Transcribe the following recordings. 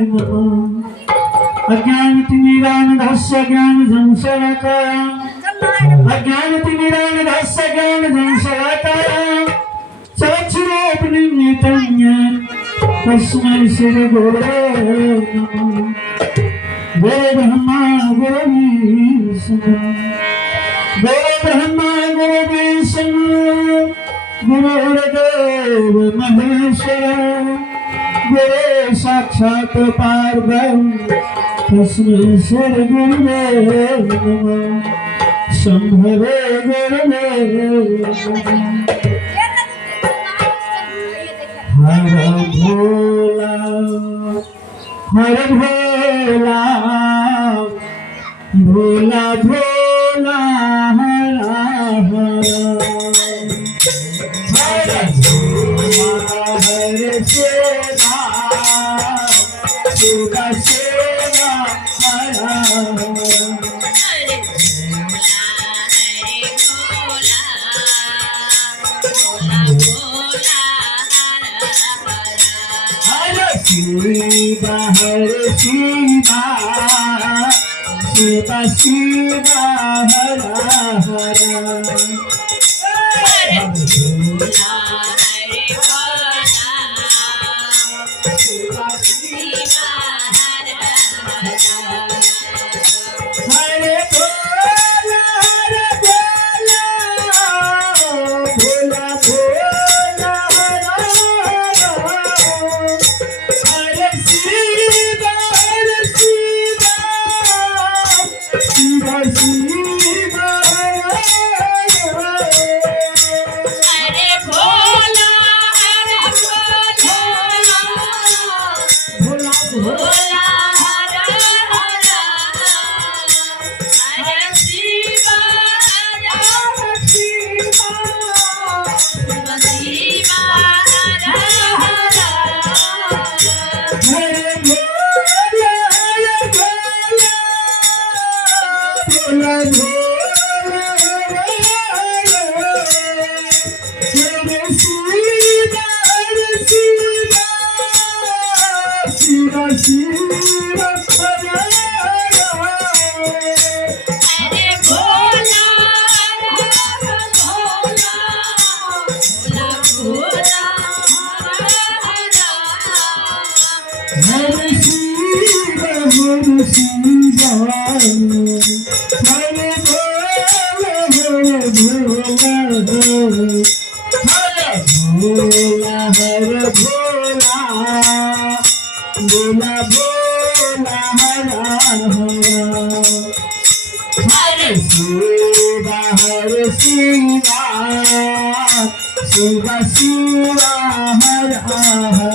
नमः अज्ञानतिमिरान्धस्य ज्ञानसंशयकाय अज्ञानतिमिरान्धस्य ज्ञानसंशयकाय सच्चिदानन्दं तस्मै श्री गुरवे नमः गुरु ब्रह्मा गुरु विष्णु गुरु ब्रह्मा गुरु विष्णु गुरुर्देव महेश्वर गुरु साक्षात् परब्रह्म तस्मै श्री गुरवे नमः शंभवे गुरवे हर भोला हर भोला भोला भोला हर हर हर सेवा सेवा सेवा हर शिवा हर शिवा शिवा शिवा हर हर शिवा शिवा हर हर हरे भोला हरे भोला भोला भोला हर हर शिवा शिवा शिवा शिवा हर हर भोला हर भोला भोला भोला हर हर हर शिवा शिवा शिवा शिवा हर हर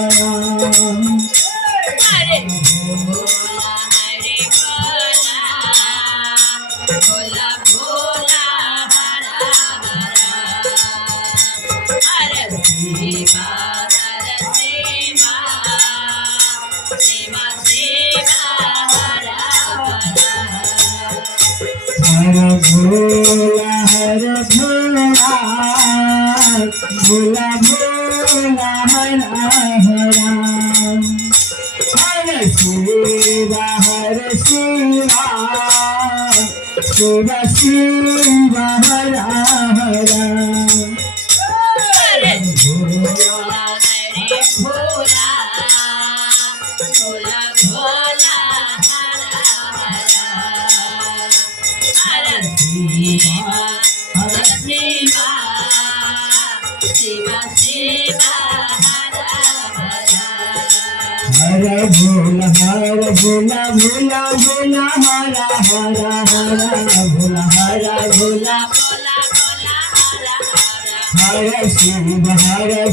भोला हरे भोला भोला भोला हर हर हर शिवा शिवा शिवा शिवा हर भोला भोला भोला भोला हर हर भोला हर भोला हर शिव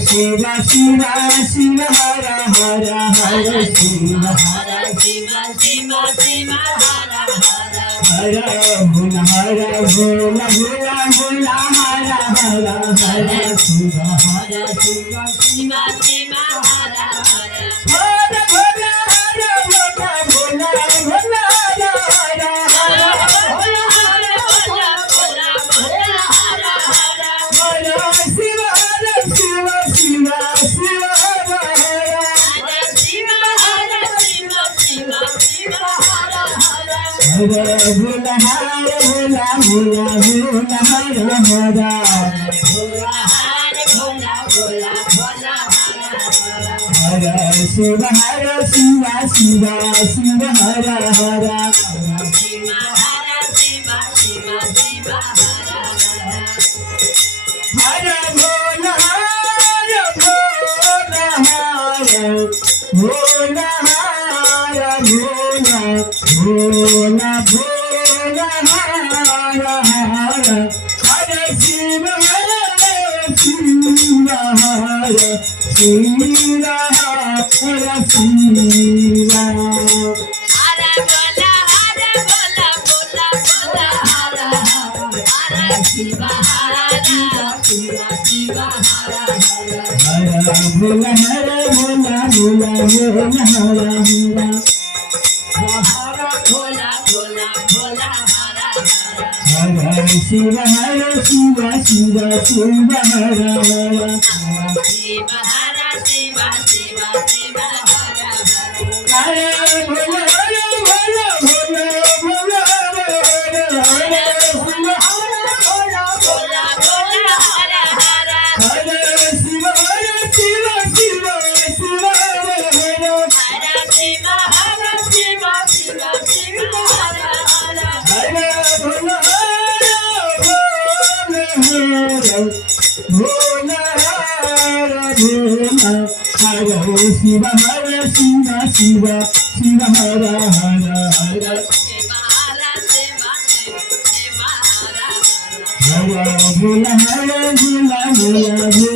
शिवा शिवा शिव हर हर हर शिव शिवा शिवा शिवा हर भोला भोला भोला हर हर हर शिव शिवा शिवा शिवा हर शिवा हरे भोला हरे भोला भोला भोला हरे हरा हरे शिव शिव शिव शिव हरा हरा हरे भोला हरे भोला हरे भोला हरे भोला भोला भोला हरे हरे हरे शिव हरे शिव हरे शिव हरे शिव हरे भोला हरे भोला भोला भोला हरे हरे शिव हरे शिव शिव शिव हरे हरे भोला हरे भोला भोला भोला हरे शिव हरे शिव शिव शिव हरे हरे भोला भोला भोला हरे शिव हरे शिव शिव शिव हरे हरे हरे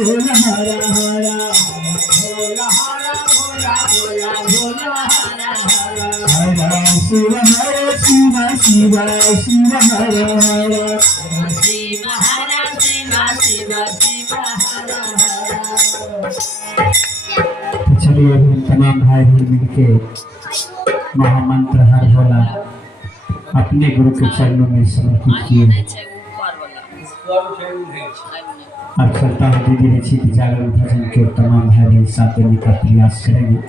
भोला हरे भोला भोला भोला हरे हरे हरे शिव हरे शिव शिव शिव हरे हरे चलिए तमाम भाई बहन मिलके महामंत्र हर भोला अपने गुरु के चरणों में समर्पित किए। अब चलता है दीदी रचित जागरण भजन के तमाम भाई बहन साथ देने का प्रयास करेंगे।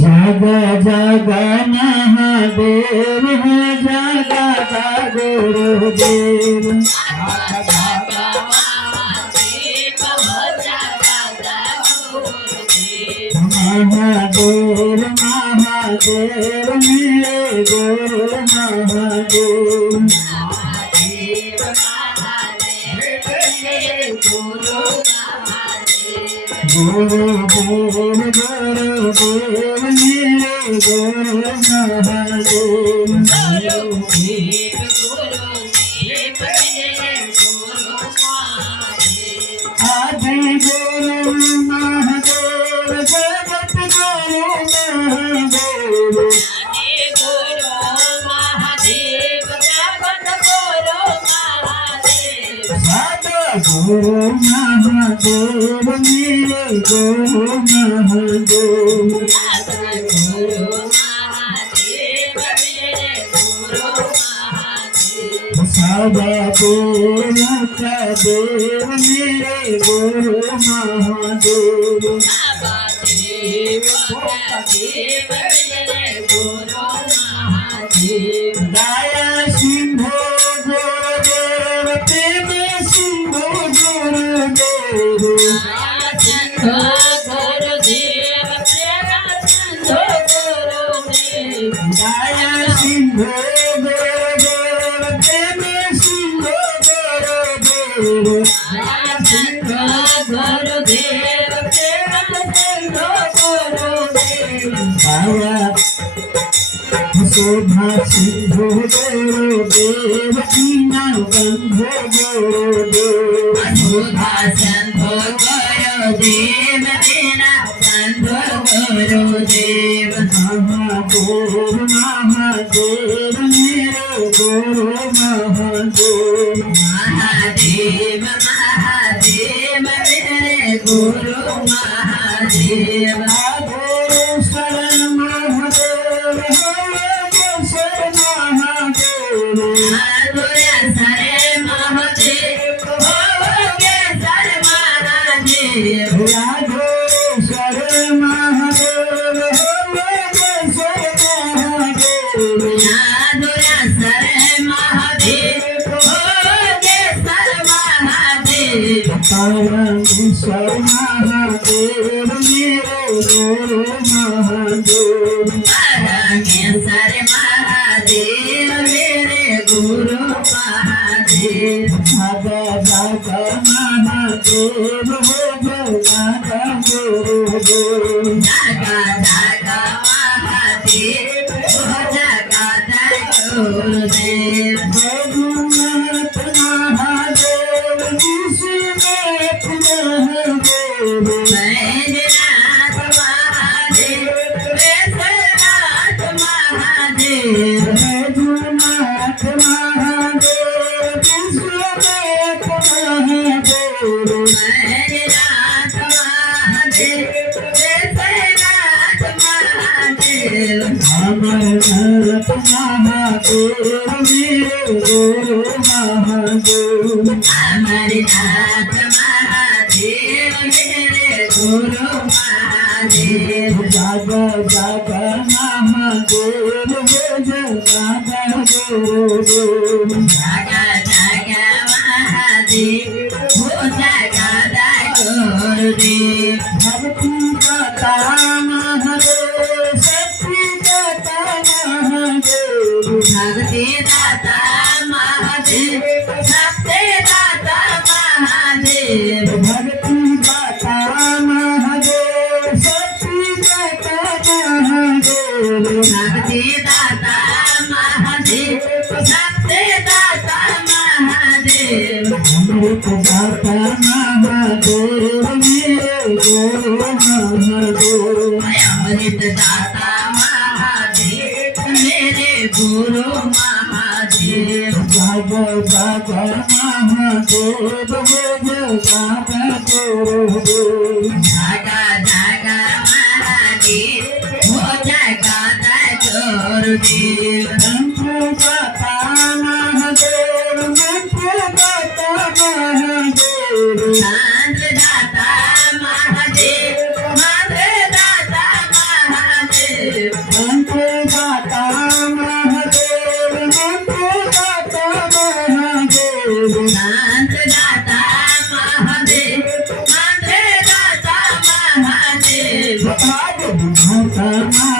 जाग जाग महादेव है जागा गुरुदेव महादेव महादेव मेरे गुरु महादेव गुरुदेव गुरुदेव मेरे गुरु महादेव आदि गुरु महादेव जगत गुरु महादेव गुरु महादेव मेरे गुरु महादेव सदा देव का देव मेरे गुरु महादेव दया सिंधु गुरुदेव प्रेम सिंधु गुरुदेव दया सिंधु गुरुदेव प्रेम सिंधु गुरुदेव शोभा सिंधु गुरुदेव दीना बंधु गुरुदेव शोभा सिंधु गुरुदेव दीना बंधु गुरुदेव महादेव महादेव मेरे गुरु महादेव महादेव महादेव मेरे गुरु महादेव गुरु शरण महादेव महादेव गुरु महादेव बारामेश्वर महादेव मेरे गुरु महादेव जागा जागा महादेव हो जागा गुरुदेव जागा जागा महादेव हो जागा गुरुदेव रघुनाथ महादेव विश्वनाथ महादेव वैद्यनाथ महादेव वैद्यनाथ महादेव रघुनाथ महादेव विश्वनाथ महादेव वैद्यनाथ महादेव वैद्यनाथ महादेव अमरनाथ महादेव मेरे गुरु महादेव अमरनाथ महादेव मेरे गुरु महादेव जागा जागा महादेव हो जागा गुरुदेव जागा जागा महादेव हो जागा गुरुदेव भक्ति दाता महादेव शक्ति दाता महादेव भक्ति दाता महादेव सत्य दाता महादेव भक्ति दाता महादेव शक्ति दाता महादेव भक्ति दाता महादेव सत्य दाता महादेव अमृत दाता महादेव मेरे गुरु महादेव अमृत दाता महादेव मेरे गुरु महादेव जागा जागा महादेव हो जागा गुरुदेव जागा जागा महादेव हो जागा गुरुदेव मंत्र दाता महादेव मंत्र दाता महादेव शांत दाता महादेव मंत्र दाता महादेव मंत्र दाता महादेव मंत्र दाता महादेव शांत दाता महादेव मंत्र दाता महादेव माता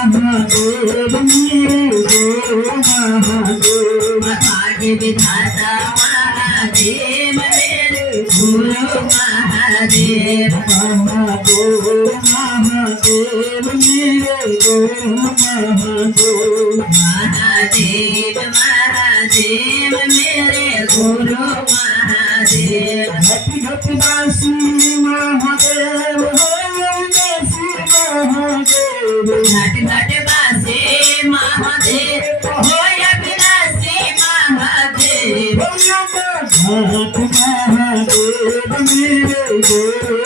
महादेव मेरे गुरु महादेव भाग्य विधाता महादेव मेरे गुरु महादेव महादेव महादेव मेरे गुरु महादेव महादेव महादेव मेरे गुरु महादेव घट घट दासी महादेव हो दासी महादेव घट घट बासे महादेव हो अविनाशी महादेव घट महादेव मेरे गुरु